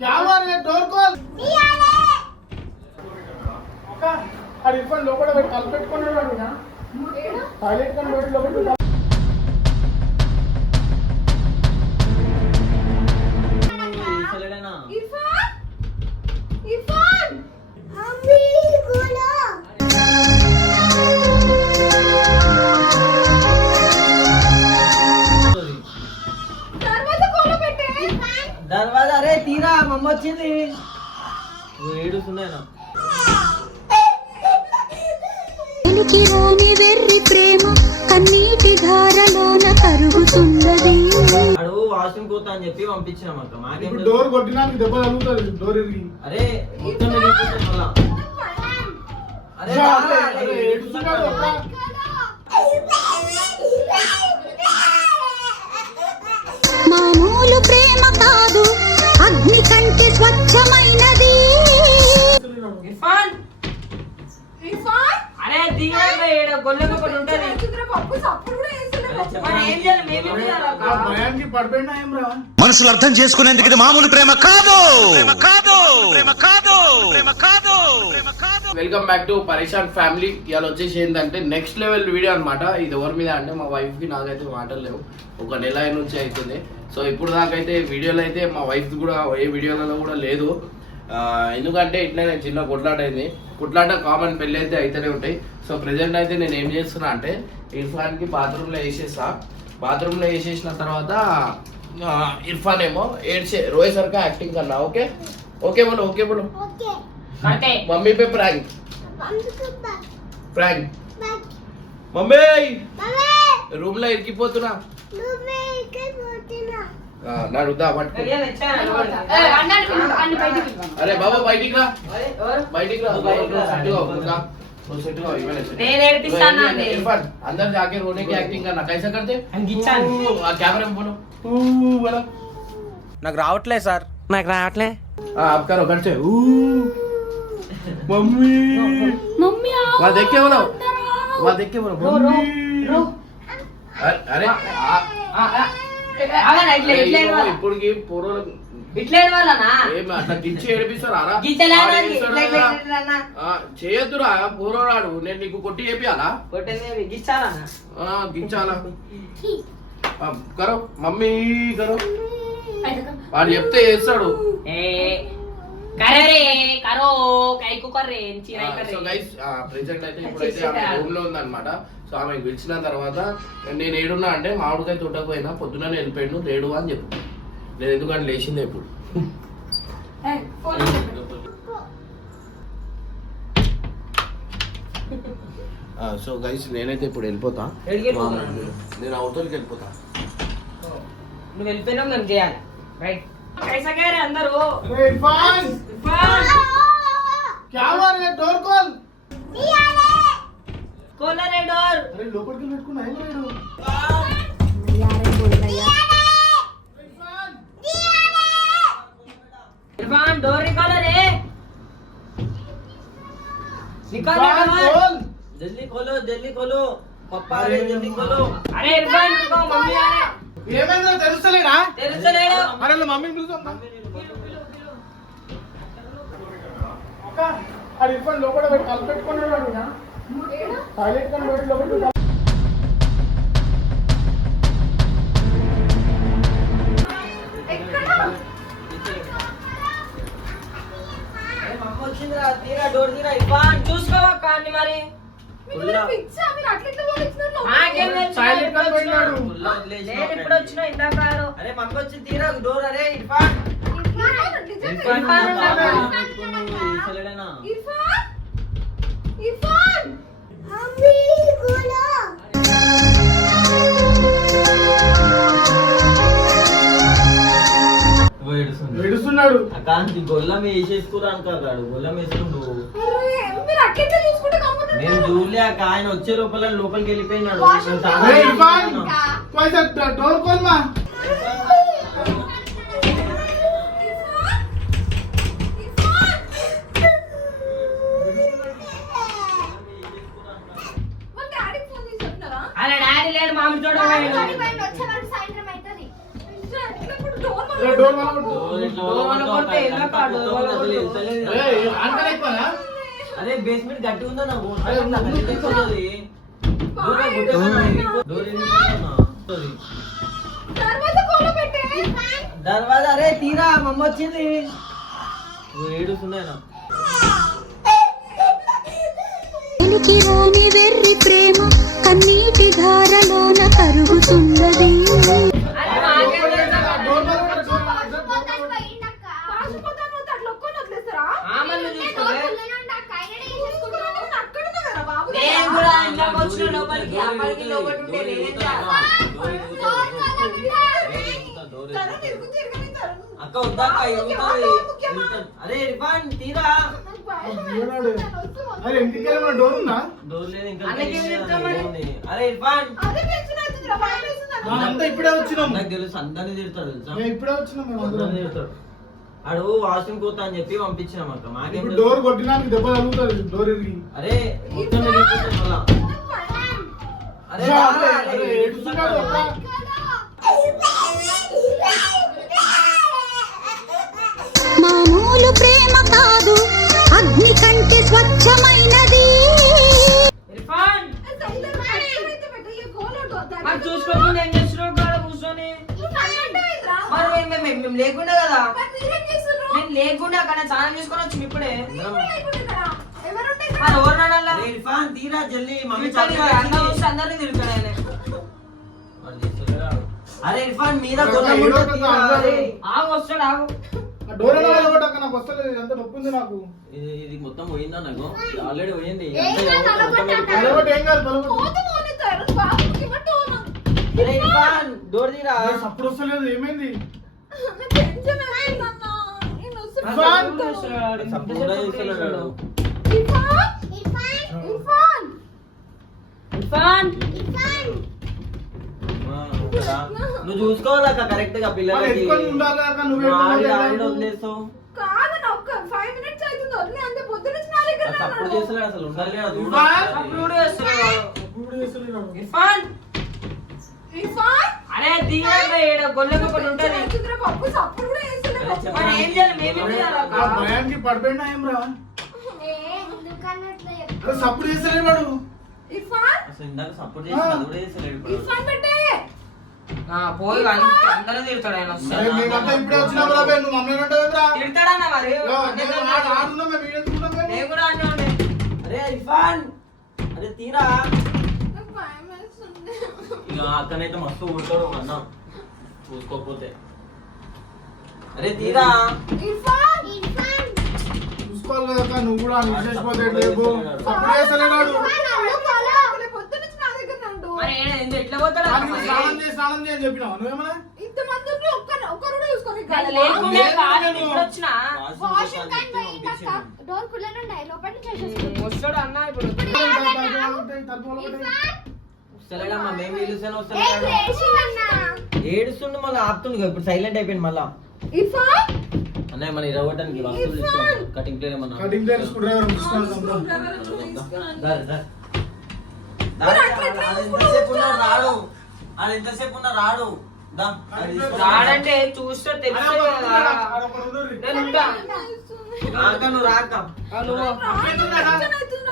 Camera door call అది ఇబ్బంది లోపల కలిపెట్టుకున్నాడు టాయిలెట్ కానీ లోపల మమ్మ వచ్చింది వెర్రి ప్రేమ కన్నీటి ధారలోన కరుగుతున్నది అడుగు వాష్రూమ్ పోతా అని చెప్పి పంపించినాం అక్క మాకేం ఇప్పుడు తెలుసు? డోర్ కొట్టినాక దెబ్బ తగులుతుంది డోర్ ఇరిగి అరే మొత్తం విరిగిపోతుంది మళ్ళా. అరే అరే, రారా, అరే, అరే, ఏడుస్తున్నాడు అక్క. మామూలు ప్రేమ కాదు అగ్ని కంటే స్వచ్ఛమైనది అరే ఈడ ఒకటి ఉంటది. మరి ఏం చేయాలి? మేమేం చేయాలి మనసులు అర్థం చేసుకునేందుకు ఇది మామూలు ప్రేమ కాదు. ప్రేమ కాదు. ప్రేమ కాదు. ప్రేమ కాదు. ప్రేమ కాదు. Welcome back to Pareshan family ఇవాళ వచ్చేసి ఏంటంటే నెక్స్ట్ లెవెల్ వీడియో అన్నమాట. ఇది ఎవరి మీద అంటే మా వైఫ్కి నాకైతే మాటలు లేవు. ఒక నెల అయిన నుంచి అవుతుంది. సో ఇప్పుడు దాకైతే వీడియోలు అయితే మా వైఫ్ కూడా ఏ వీడియోలలో కూడా లేదు. ఎందుకంటే ఇట్లనే చిన్న కుట్లాట అయింది. కుట్లాట కామన్ పెళ్ళి అయితే అయితేనే ఉంటాయి. సో ప్రజెంట్ అయితే నేను ఏం చేస్తున్నా అంటే ఇర్ఫాన్కి బాత్రూంలో వేసేసా. బాత్రూంలో వేసేసిన తర్వాత ఇర్ఫాన్ ఏమో ఏడ్చే రోయ్ సర్కా యాక్టింగ్ కన్నా ఓకే? ఓకే బోలు ఓకే బోలు. మమ్మీ పే ప్రాంక్. ప్రాంక్. మమ్మీ! రూమ్లో ఇరికిపోతున్నా. నువ్వే ఇక్కడ పోతున్నా ఆ, నడు దా పట్టుకో అడిగాను, ఇచ్చాను, అడగండి. అన్ని బయటికి అరే బాబా బయటికి రా అరే, ఎవరు? బయటికి రా నువ్వు బయటికి రా. సెట్ గా నువ్వు నువ్వు సెట్ గా ఇవ్వలే నేను ఏడిపిస్తాను అండి. इरफान अंदर जाके रोने की एक्टिंग करना कैसा करते అంగిచ్చాను. आ, कैमरे में बोलो ऊ बोलो నాకు రావట్లేదు సార్ నాకు రావట్లే हाँ आप करो घर से ऊ मम्मी మమ్మీ वहाँ देख के बोलो वहाँ देख के बोलो रो, रो, मम्मी रो. अरे ఇప్పటికి పూర్వం ఇట్లా చేయొద్దురా పూర్వరాడు నేను నీకు కొట్టి చేపియాలా? గిచ్చాలా? కరో మమ్మీ కరో. వాడు చెప్తే చేస్తాడు. ప్రెసెంట్ అయితే ఇప్పుడైతే రూమ్లో ఉందన్నమాట. సో ఆమె పిలిచిన తర్వాత నేను ఏడున్నా అంటే మామిడికాయ తోటకు పోయినా పొద్దున వెళ్ళిపోయాడు లేడు అని చెప్పు నేను ఎందుకంటే లేచిందే ఇప్పుడు సో గైస్ నేనైతే ఇప్పుడు వెళ్ళిపోతా ఎక్కడికి వెళ్ళిపోతున్నావు? నేను అవతలకి వెళ్ళిపోతా నువ్వు వెళ్ళిపోయినావు మేము చేయాలి రైట్ కైసా కరే అందరూ इरफान क्या हुआ रे डोर खोल కోలా రే డోర్ अरे లోపలికి పెట్టుకున్నా ఏం లేడు इरफान डोर निकालो रे निकालो इरफान डोर खोल जल्दी खोलो जल्दी खोलो पप्पा आ रहे जल्दी खोलो अरे इरफान रुको मम्मी आ रहे ఏమైందో తెలుస్తలేడా तेरे से ले लो అరే వాళ్ళ మమ్మీని పిలుస్తాం అక్క అది ఇర్ఫాన్ లోపల పెట్టి కలిపి పెట్టుకున్నాడు నా టాయిలెట్ కనబడి ఇప్పుడు వచ్చిన ఇందాక అరే పంపొచ్చి తీరా డోర్ అరే ఇర్ఫాన్. ఇర్ఫాన్. చూసుకుంటాడు కాంతి గొల్లం వేసేసుకురాను కదా గొల్లం వేసుకుండు నేను చూడలే అక్క ఆయన వచ్చే లోపల లోపలికి వెళ్ళిపోయినాడు. అలా డాడీ లేడు మామిడి చూడ అరే బేస్మెంట్ గట్టి ఉందా నాకు? దర్వాజా అరే తీరా మమ్మ వచ్చింది. ఏడుస్తున్నాయినా వెర్రి ప్రేమ కన్నీటి ధారలోన కరుగుతున్నది. అరే ఇర్ఫాన్ తీరా. అరే ఇంటికి వెళ్ళి డోర్ ఉందా? డోర్ లేదు ఇంకా. అరే. అంతా ఇప్పుడే వచ్చినాం. నాకు తెలుసు అందరినీ తిడతాడు తెలుసా? ఇప్పుడే వచ్చినాం అందరినీ అందరం. తిడతాడు ఆడు వాష్రూమ్ పోతా అని చెప్పి పంపించినాం అక్క మాకేం? డోర్ కొట్టినాక దెబ్బ తగులుతుంది డోర్ ఇరిగి అరే మొత్తం అరే, అరే, ఏడుస్తున్నాడు మామూలు ప్రేమ కాదు. అగ్ని కంటే స్వచ్ఛమైనది. మేము- లేకుండా కదా? నేను లేకుండా అక్కడ స్నానం చేసుకొని వచ్చింది ఇప్పుడే. ఇర్ఫాన్ తీరా జల్లి మమ్మీ అందరినీ తిరుగుతాడు. అరే ఇర్ఫాన్ మీద. ఆగు వస్తాడు ఆగు. డోర్ ఎలా నాకు వస్తలేదు. ఎంత నొప్పి ఉంది నాకు. ఇది మొత్తం పోయిందా నాకు? ఆల్రెడీ పోయింది. పలగొట్టు ఏం కాదు పలగొట్టు. ఇర్ఫాన్ డోర్ తీరా. అరే, సప్పుడు వస్తలేదు ఏమైంది? నాకు టెన్షన్ వేస్తుందన్న. నేను వస్తున్నా. ఇర్ఫాన్! సప్పుడు కూడా చేస్తలేడు. ఇర్ఫాన్! ఇర్ఫాన్! ఇర్ఫాన్ ఆ, కదా. నువ్వు చూసుకోవాలక్క కరెక్ట్గా వెళ్ళాలి. వదిలేస్తావు కాదన్న, ఒక్క five minutes అవుతుంది. వదిలే, అంతే పొద్దు నుంచి నా దగ్గర. చేస్తలేడు అసలు ఉండాలి కదా. ఇర్ఫాన్! ఇర్ఫాన్! అరే దిగ ఏడ గొల్లకి ఒకటి ఉంటది అవుతుందిరా బాబు, సప్పుడు కూడా వేస్తలేవు. మరి ఏం చేయాలి మేమేం చేయాలి ఆ అక్క? భయానికి పడిపోయినా ఏం రా అరే, సప్పుడు చేస్తలేడు వాడు ఇర్ఫాన్ అసలు ఇందాక సపోర్ట్ చేసి అది కూడా చేస్తలేడు ఇప్పుడు ఇర్ఫాన్ పెట్టే ఆ, పోయి అందరూ తిడతాడు ఆయన? తిడతాడన్న మరి. నేను కూడా అన్నీ అరే ఇర్ఫాన్ అరే తీరా. ఇక అక్కనైతే మస్తు కొడతాడు అన్న. చూసుకోకపోతే. అరే తీరా. చూసుకోవాలి కదా నువ్వు కూడా నిలిచేసిపోతే రేపు సప్పుడు చేస్తలేడు వాడు. పొద్దు నుంచి నా దగ్గర ఉండు. మరి ఏ- ఎందు- ఎట్లా పోతాడు అక్క వాడికి మరి? స్నానం చేసి స్నానం చేయని చెప్పినావు? నువ్వేమన్నా? ఇంతమంది ఉంటే ఒక్క ఒక్కరు కూడా చూసుకోని వాళ్ళు లేకుండా కాదు నేను ఇప్పుడు వచ్చినా? వాషింగ్ టైం పోయిందక్క డోర్ కుల్లనే ఉన్నాయి. లోపల నుంచి వేసేసుకో. వస్తాడు అన్న ఇప్పుడు. వస్తలేడమ్మా మేము? ఏడుస్తుండు మళ్ళీ ఆపుతుండు కదా, ఇప్పుడు సైలెంట్ అయిపోయింది మళ్ళా. అన్నయ్య మన వస్తువులు తీసుకో కటింగ్ ఏమన్నా? కటింగ్ ప్లేట్ స్క్రూ డ్రైవర్ తీసుకున్నాను దారి, దారి. దారి, ఆడు ఎంతసేపు ఉన్నా రాడు. ఆడు ఎంతసేపు ఉన్నా రాడు. అది. రాడంటే చూస్తే నువ్వు రాక.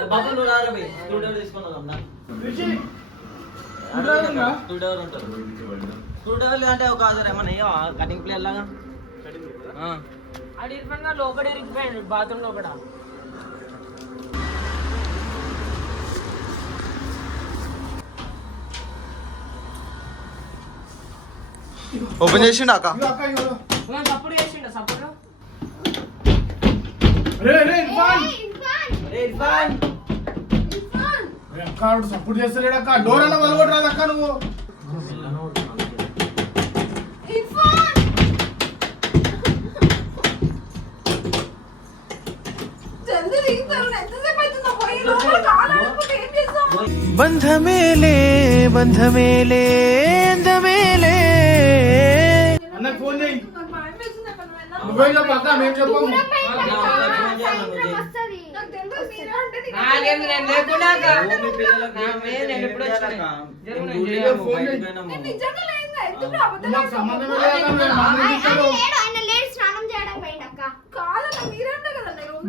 బాబు నువ్వు తీసుకున్నావు లేదంటే ఒక ఏమన్నా కటింగ్ ప్లేట్ లాగా. అది లోపల ఇరిగిపోయాడు బాత్రూమ్ లోపల. ఓపెన్ చేసిండు అక్క? సపోర్ట్ చేస్తలేడు అక్క. డోర్ అన్న వలగొట్టరాదు అక్క నువ్వు? ఇర్ఫాన్. జల్దీ దిగుతారు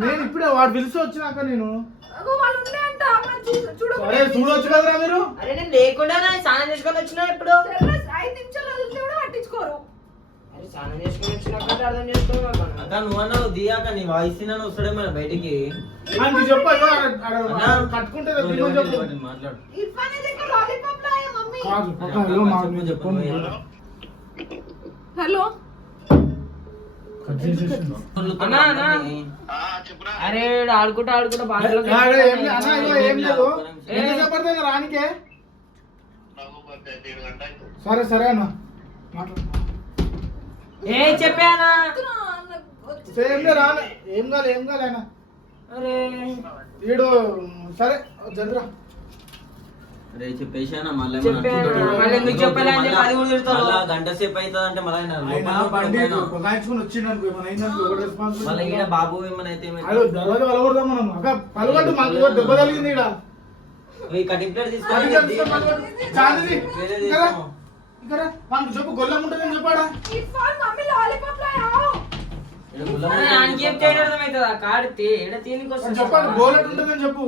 నేను ఇప్పుడే వాడు పిలిచి వచ్చినాక నేను. చూడొచ్చు కదరా మీరు? నేను లేకుండా స్నానం చేసుకొని వచ్చినా ఇప్పుడు. ఐదు నిమిషాలు పట్టించుకోరు. స్నానం చేసుకొని అర్థం అక్క నువ్వు అన్నావు దియాక నీ వాయిస్ నన్ను వస్తాడే మన బయటికి. చెప్పు అయ్యో కట్టుకుంటే మాట్లాడు కాదు మా చెప్పు హలో. అరే ఆడుకుంటా ఆడుకుంటా రానికే? సరే సరే అన్న. మాట్లాడు. ఏ చెప్పానా? రాలే. ఏం కాలే ఏం కాలే అరే. వీడు సరే జల్దిరా. రే చెప్పేసానా మళ్ళీ. మళ్ళీ ఎందుకు చెప్పలే అని చెప్పి అది కూడా తిడతారు. మళ్ళా గంట సేపు అవుతుంది అంటే మళ్ళీ ఆయన ఆయన. లోపల బండి ఏమైనా అయిందనుకో మళ్ళీ ఈడ బాబు ఏమైనా అయితే ఏమైతే? దర్వాజా మనం. అక్క పలుగట్టు మాకు ఇగో దెబ్బ తగిలింది ఇక్కడ ఈ కటింగ్ ప్లేట్ అది తీసుకొని తెలుసుకో పలుగట్టు. చాందిని వేరే ఇక్కడ తీసుకో. ఇక్కడ మనకు చెప్పు గొల్లం ఉంటుందని చెప్పాడా? అరే, అని చెప్పాడు. గోలెట్ ఉంటుందని చెప్పు.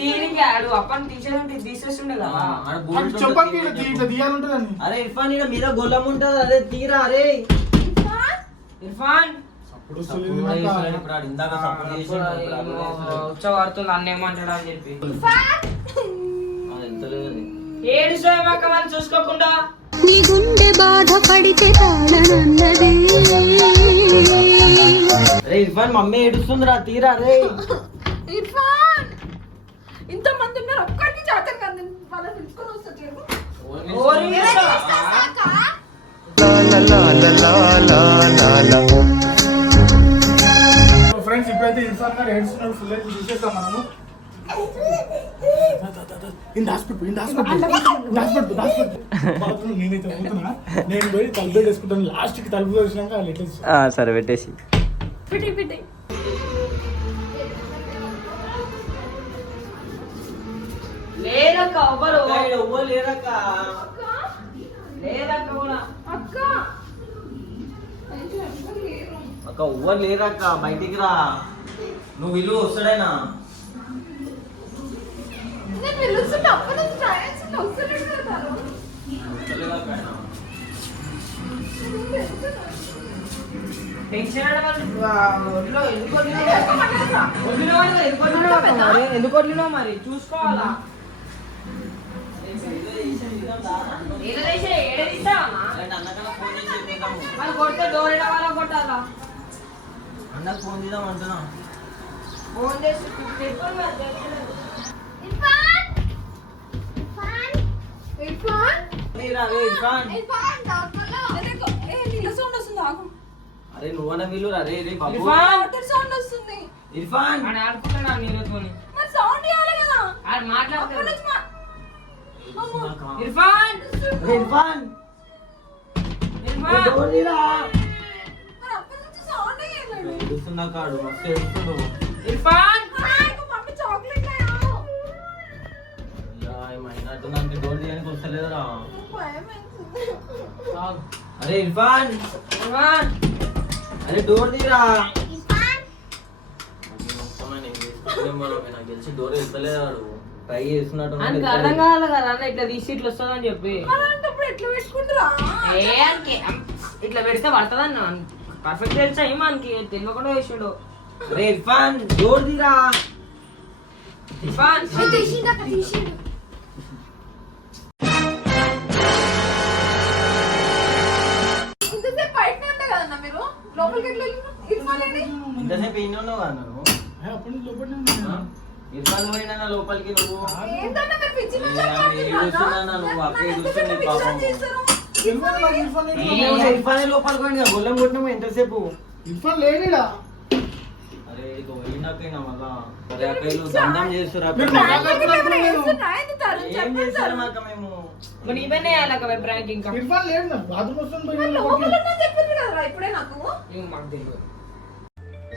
దీనికి ఆడు అప్పని తీసేస్తుండే కదా. అది చెప్పండి. ఇట్లా తీయాలంటుందని. ఇర్ఫాన్ ఈడ మీద గొల్లం ఉంటుంది. అరే తీరా అరే. ఇర్ఫాన్? ఇర్ఫాన్? అప్పుడు సపోర్ట్ చేస్తున్నాడు. ఇప్పుడు ఏడు వాళ్ళు చూసుకోకుండా నీ గుండె బాధ పడితే తాళనన్నది. అరే ఇర్ఫాన్ మమ్మీ ఏడుస్తుందిరా తీరా రే ఇర్ఫాన్! ఇంత మంది ఉన్నారు ఒక్కడికి జాతర కాదు వాళ్ళని పిలుచుకొని వస్తా చూడు ఓరి ఫ్రెండ్స్ ఇప్పుడైతే ఇన్సాన్ గారు ఏడుస్తున్నాడు ఫుల్ అయితే చూసేస్తాం మనము. In hospital in hospital hospital hospital bathroom నేనైతే పోతున్నా నేను పోయి తలుపు వేసుకుంటాను. లాస్ట్కి తలుపు వేసినాక వాళ్ళు ఎట్లా సరే పెట్టేసి. లేరక్క? అక్క. అక్క ఎవ్వరు లేరక్క? బయటికి రా. నువ్వు ఇల్లు వస్తాడేనా నేను పిలుస్తుంటే అప్పటి నుంచి ట్రై చేస్తుంటే వస్తలేదు కదా తను. టెన్షన్ ఒంట్లో ఎందుకు వదిలినావు? మరి? ఎందుకు వదిలినావు మరి చూసుకోవాలా అన్నకు ఫోన్ చేద్దాం అంటున్నా ఫోన్ చేసి. ఇర్ఫాన్? ఇర్ఫాన్ లేరా రే ఇర్ఫాన్? ఇర్ఫాన్ డాక్టర్లో. అదేగో, ఏ నీళ్ళ సౌండ్ వస్తుంది? ఆగు. అరే నువ్వన్న వీళ్ళు రా రే బాబు. ఇర్ఫాన్! వాటర్ సౌండ్ వస్తుంది. ఇర్ఫాన్! ఆడ ఆడుకుంటాడా నీళ్ళతోని మరి సౌండ్ ఇవ్వాలి కదా. ఆడ అప్పటి మాట్లాడుతున్నాడు నుంచి మా- అమ్మో. ఇర్ఫాన్ ఇర్ఫాన్! ఇర్ఫాన్! డోర్ తీరా? మరి అప్పటి నుంచి సౌండ్ ఇవ్వలేదు. ఏడుస్తున్నా కాడు మస్తు ఇర్ఫాన్! నాకు డోర్ తీయడానికి వస్తలేదురా. అరే ఇర్ఫాన్! ఇర్ఫాన్! అరే డోర్ తీరా. తెలిసి డోర్ ట్రై చేస్తున్నట్టు అర్థం కావాలి కదా అన్న ఇట్లా తీసి ఇట్లా వస్తుందని చెప్పి. ఎట్లా పెట్టుకుంటారా ఇట్లా పెడితే పడుతుందన్న. పర్ఫెక్ట్ తెలుసా మనకి తెలియకుండా వేసాడు అరే ఇర్ఫాన్ డోర్ తీరా. ఇర్ఫాన్! లోపలికి ఎట్లా? ఇర్ఫాన్ ఇంతసేపు ఏం ఉన్నావు కదా నువ్వు? అప్పటి నుంచి లోపలనే? ఉన్నా. ఇర్ఫాన్ పోయినా లోపలికి నువ్వు? ఏంటన్నా మీరు పిచ్చి నువ్వు? పాపం. ఇర్ఫాన్ లోపలికి గొల్లం కొట్టినాము ఎంతసేపు? ఇర్ఫాన్ ఇంకా. ఇర్ఫాన్ నాకు బాత్రూమ్ వస్తుంది ఇప్పుడే నాకు మాకు తెలియదు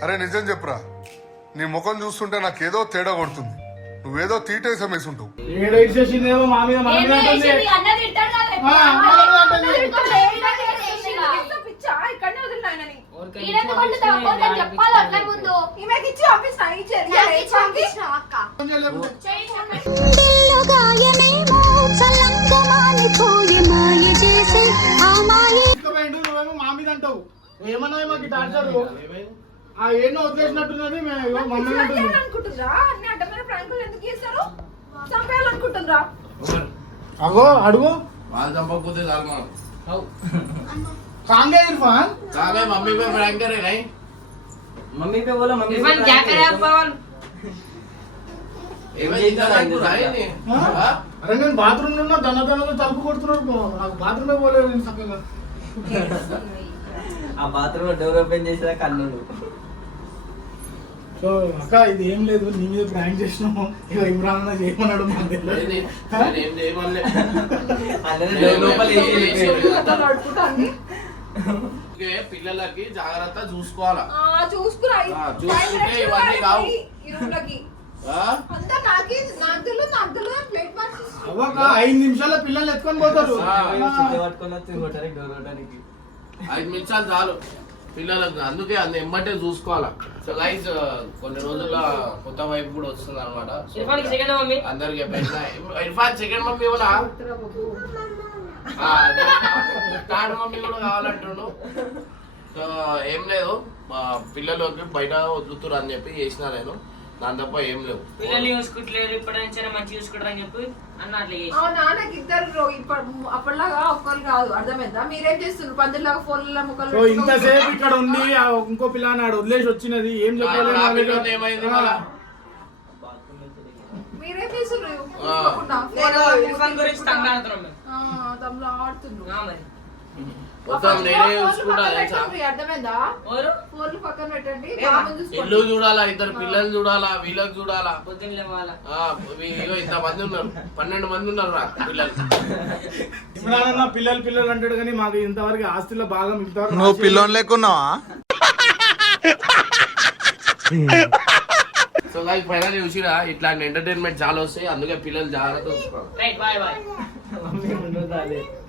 అరే నిజం చెప్పురా. నీ ముఖం చూస్తుంటే నాకేదో తేడా కొడుతుంది. నువ్వేదో తీటేసం వేసుంటావు. ఏడ ఇచ్చేసిందేమో మా మీద మన మీద అంటుంది. ఆ, మన మీద అంటుంది. పిచ్చా ఇక్కడనే వదిలిన ఆయనని? ఎవరికైనా ఈడెందుకు వండుతావు? కొంచెం చెప్పాలి అట్లా ముందు. ఈమెకి ఇచ్చి పంపిస్తా ఇచ్చేది నాకు ఇచ్చి పంపించిన అక్క. గుండెల్లో గాయమేమో చల్లంగమాని పోయి మాయ చేసే ఆ మాయ తీసుకుపోయిండు నువ్వేమో మా మీద అంటావు ఏమన్నా మాకు టార్చర్ ఆ ఏన్నో వదిలేసినట్టున్నది మేము ఇగో మమ్మల్ని అంటుంది అనుకుంటున్నా అన్ని అడ్డమైన ప్రాంకులు ఎందుకు చేస్తారు చంపేయాలనుకుంటున్నా అగో అడుగు వాళ్ళు చంపకపోతే చాలు మనం కాంగే ఇర్ఫాన్ కాగా మమ్మీ పే ప్రాంకర్ है नहीं मम्मी पे बोलो मम्मी इरफान क्या करे आप पवन ఏమైంది ఇంకా నాకు రాయని ఆ? అరే నేను బాత్రూమ్ లో ఉన్నా దన దన తలుపు కొడుతున్నాడు నాకు బాత్రూమే పోలేదు నేను చక్కగా ఆ బాత్రూమ్ డోర్ ఓపెన్ చేసిన కన్నుడు సో అక్క ఇది ఏం లేదు నీ మీద ప్రాంక్ చేసినాము. ఇక ఇమ్రాన్ అన్న చేయమన్నాడు ఓకే, పిల్లలకి జాగ్రత్త చూసుకోవాలా? ఆ, చూసుకురా ఇవన్నీ కావు. ఐదు నిమిషాల పిల్లలు ఎత్తుకొని పోతారు. ఐదు నిమిషాలు చాలు. పిల్లలకు అందుకే అంత ఎంబటే చూసుకోవాలా. సో గైస్ కొన్ని రోజుల కొత్త వైపు కూడా వస్తుంది అనమాట అందరికి ఇర్ఫాన్ సెకండ్ మమ్మీ కూడా థర్డ్ మమ్మీ కూడా కావాలంటుండు. సో ఏం లేదు. పిల్లలకి బయట వదులుతురు అని చెప్పి చేసిన నేను. దాని తప్ప ఏం లేవు. పిల్లల్ని చూసుకుంటలేరు మంచి చూసుకుంటారు అని చెప్పి అన్న అట్లా చేసి అవునా నాకు ఇద్దరు ఇప్పుడు అప్పటిలాగా ఒక్కరు కాదు అర్థమైందా? మీరేం చేస్తున్నారు? పందిలాగా ఫోన్లలో ముక్కలు సో ఇంతసేపు ఇక్కడ ఆ ఇంకో పిల్లని ఆడ వదిలేసి వచ్చినది ఏం చెప్పాలి ఏమైంది మళ్ళా? మీరేం చేస్తున్నారు? ఫోన్లో గురించి ఆడుతున్నారు. ఆ మరి. మొత్తం నేనే చూసుకుంటా తెలుసా? అర్థమైందా? ఫోన్లు పక్కన పెట్టండి. ఇల్లు చూడాలా ఇద్దరు పిల్లలు చూడాలా వీళ్ళకి చూడాలా? ఇంత మంది ఉన్నారు. పన్నెండు మంది ఉన్నారు రా పిల్లలు. ఇమ్రాన్ పిల్లలు పిల్లలు అంటాడు కానీ మాకు ఇంతవరకు ఆస్తిలో భాగం ఇంతవరకు నువ్వు పిల్లోని లేకున్నావా? సో గాయస్ ఫైనల్ చూసిరా? ఇట్లాంటి ఎంటర్టైన్మెంట్ చాలా వస్తాయి. అందుకే పిల్లలు జాగ్రత్త చూసుకోవాలి.